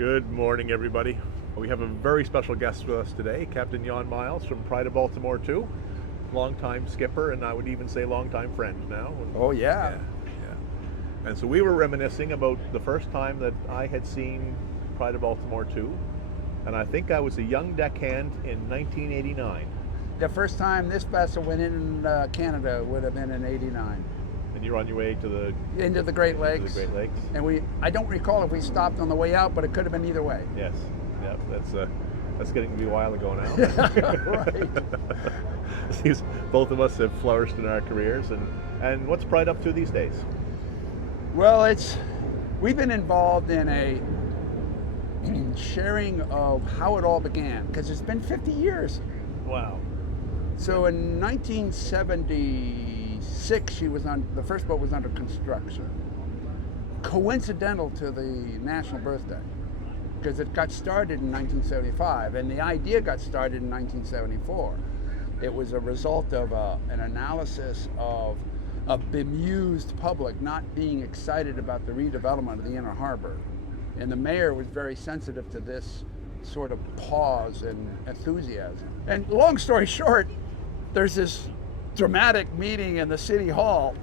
Good morning, everybody. We have a very special guest with us today, Captain Jan Miles from Pride of Baltimore, too. Longtime skipper, and I would even say longtime friend now. Oh, yeah. Yeah. And so we were reminiscing about the first time that I had seen Pride of Baltimore, too. And I think I was a young deckhand in 1989. The first time this vessel went in Canada would have been in '89. And you're on your way to the Into the Great Lakes. To the Great Lakes. And I don't recall if we stopped on the way out, but it could have been either way. Yes. Yeah. That's getting to be a while ago now. Right. Seems both of us have flourished in our careers, and what's Pride up to these days? Well, we've been involved in a sharing of how it all began, because it's been 50 years. Wow. So in 1976, the first boat was under construction. Coincidental to the national birthday, because it got started in 1975, and the idea got started in 1974. It was a result of an analysis of a bemused public not being excited about the redevelopment of the inner harbor. And the mayor was very sensitive to this sort of pause and enthusiasm. And long story short, there's this dramatic meeting in the city hall.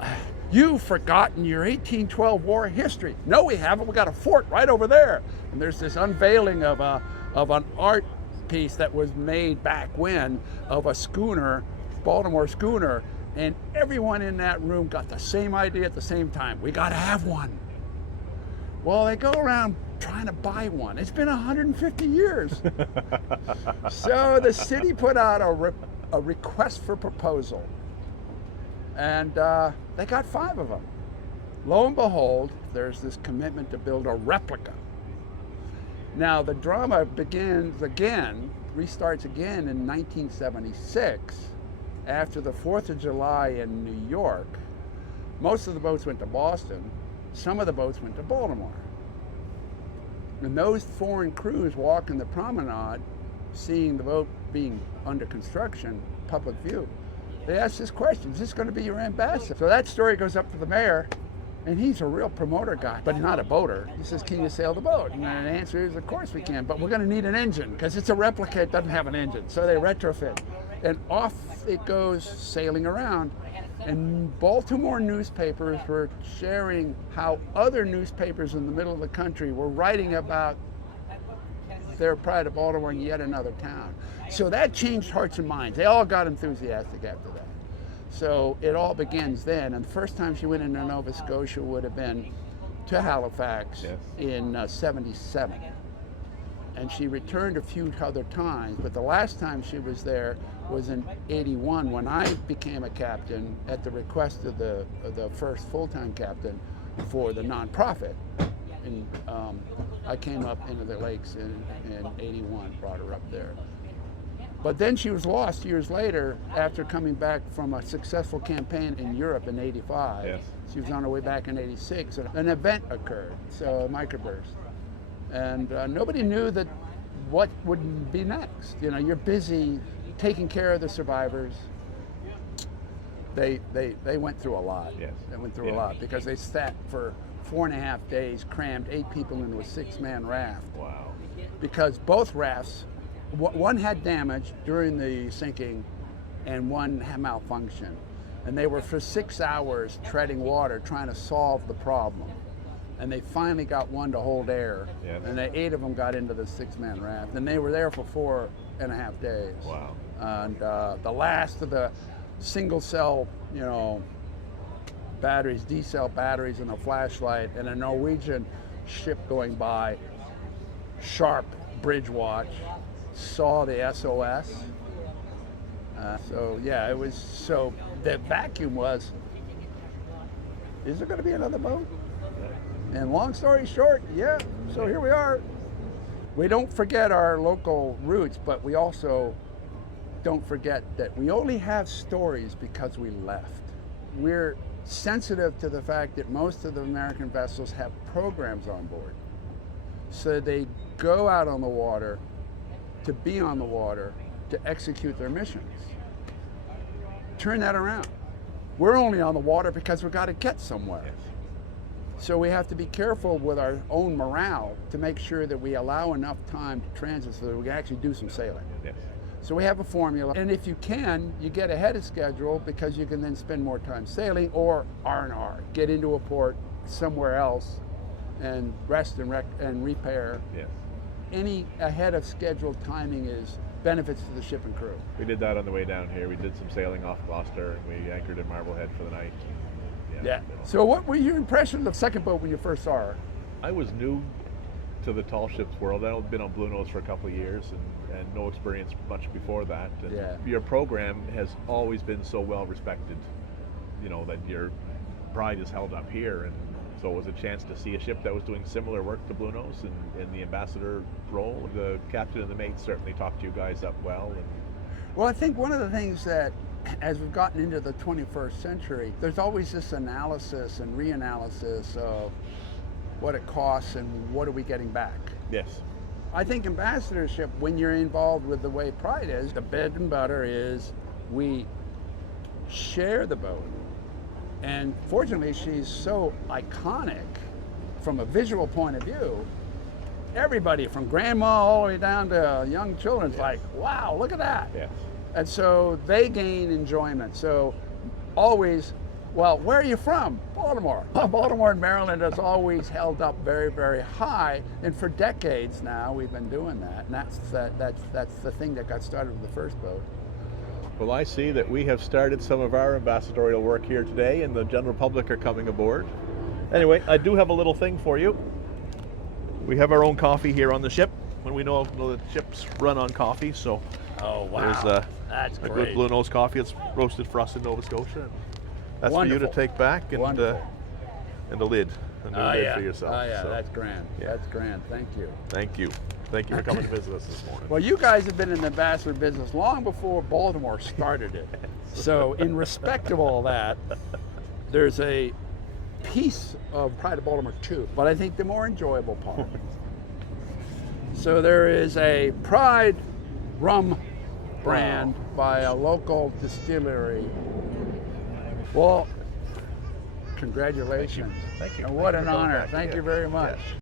You've forgotten your 1812 war history. No, we haven't. We got a fort right over there. And there's this unveiling of an art piece that was made back when of a schooner, Baltimore schooner, and everyone in that room got the same idea at the same time. We got to have one. Well, they go around trying to buy one. It's been 150 years. So the city put out a request for proposal, and they got 5 of them. Lo and behold, there's this commitment to build a replica. Now the drama restarts again in 1976, after the 4th of July in New York. Most of the boats went to Boston. Some of the boats went to Baltimore. And those foreign crews walking the promenade, seeing the boat being under construction, public view, they asked this question: is this going to be your ambassador? So that story goes up to the mayor, and he's a real promoter guy, but not a boater. He says, can you sail the boat? And the answer is, of course we can, but we're going to need an engine, because it's a replica, it doesn't have an engine. So they retrofit. And off it goes, sailing around. And Baltimore newspapers were sharing how other newspapers in the middle of the country were writing about their Pride of Baltimore in yet another town. So that changed hearts and minds. They all got enthusiastic after that. So it all begins then. And the first time she went into Nova Scotia would have been to Halifax. Yes. In '77. And she returned a few other times, but the last time she was there was in '81, when I became a captain at the request of the first full-time captain for the nonprofit. And I came up into the lakes in '81, brought her up there. But then she was lost years later after coming back from a successful campaign in Europe in '85. Yes. She was on her way back in '86, and an event occurred, so a microburst. And nobody knew that what would be next. You know, you're busy taking care of the survivors. They went through a lot. Yes. They went through a lot, because they sat for 4.5 days, crammed 8 people into a 6-man raft. Wow. Because both rafts, one had damage during the sinking, and one had malfunction. And they were for 6 hours treading water, trying to solve the problem. And they finally got one to hold air. Yes. And the 8 of them got into the 6-man raft. And they were there for 4.5 days. Wow. And the last of the single cell, batteries, D-cell batteries, and a flashlight, and a Norwegian ship going by, sharp bridge watch, saw the SOS. It was, so the vacuum was, is there going to be another boat? And long story short, so here we are. We don't forget our local roots, but we also don't forget that we only have stories because we left. We're sensitive to the fact that most of the American vessels have programs on board. So they go out on the water to be on the water to execute their missions. Turn that around. We're only on the water because we've got to get somewhere. Yes. So we have to be careful with our own morale to make sure that we allow enough time to transit so that we can actually do some sailing. Yes. So we have a formula, and if you can, you get ahead of schedule because you can then spend more time sailing or R&R, get into a port somewhere else and rest and repair. Yes. Any ahead of schedule timing is benefits to the ship and crew. We did that on the way down here. We did some sailing off Gloucester, and we anchored in Marblehead for the night. Yeah. So what were your impressions of the second boat when you first saw her? I was new to the tall ships world. I'd been on Bluenose for a couple of years and no experience much before that. And Yeah. your program has always been so well respected, you know, that your pride is held up here. And so it was a chance to see a ship that was doing similar work to Bluenose in the ambassador role. The captain and the mate certainly talked you guys up well. And Well, I think one of the things that, as we've gotten into the 21st century, there's always this analysis and reanalysis of what it costs and what are we getting back. yes, I think ambassadorship, when you're involved with the way Pride is, the bread and butter is we share the boat. And fortunately, she's so iconic from a visual point of view. Everybody from grandma all the way down to young children's like, wow, look at that. yes. And so they gain enjoyment. So always, well, where are you from? Baltimore. Baltimore and Maryland has always held up very, very high. And for decades now, we've been doing that. And that's the thing that got started with the first boat. Well, I see that we have started some of our ambassadorial work here today, and the general public are coming aboard. Anyway, I do have a little thing for you. We have our own coffee here on the ship. When we know that ships run on coffee, so Oh, wow. there's That's a great. good Bluenose coffee. It's roasted for us in Nova Scotia. That's Wonderful. for you to take back, and Wonderful. and a lid, a new lid for yourself. Oh, yeah, So, that's grand. yeah. That's grand. Thank you. Thank you. Thank you for coming to visit us this morning. Well, you guys have been in the ambassador business long before Baltimore started it. So, in respect of all that, there's a piece of Pride of Baltimore too, but I think the more enjoyable part. So there is a Pride rum brand by a local distillery. Well, congratulations. Thank you. And what Thank an you for coming honor. back. Thank Yeah. you very much. Yeah.